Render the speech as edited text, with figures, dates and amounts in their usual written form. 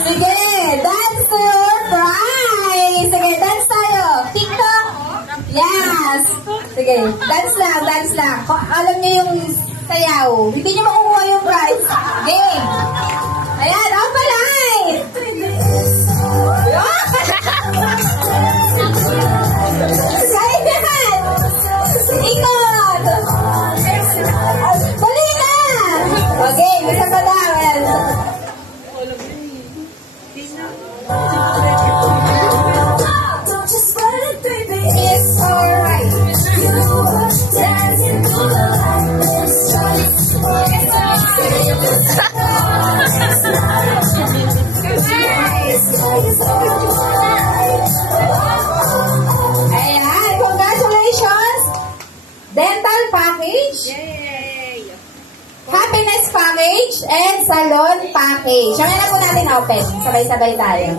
Sige, dance to your prize. Sige, dance tayo. TikTok. Yes. Sige, dance lang, dance lang. Alam niyo yung sayaw. Hindi niyo makukuha yung prize. Game. Ayan, off the light. Ayan. Ikot. Dali na. Okay, isa pa lang. Ayan. It's alright. Ayan, congratulations! Dental package, happiness package, and salon package. Siya na po natin open. Sabay-sabay tayo.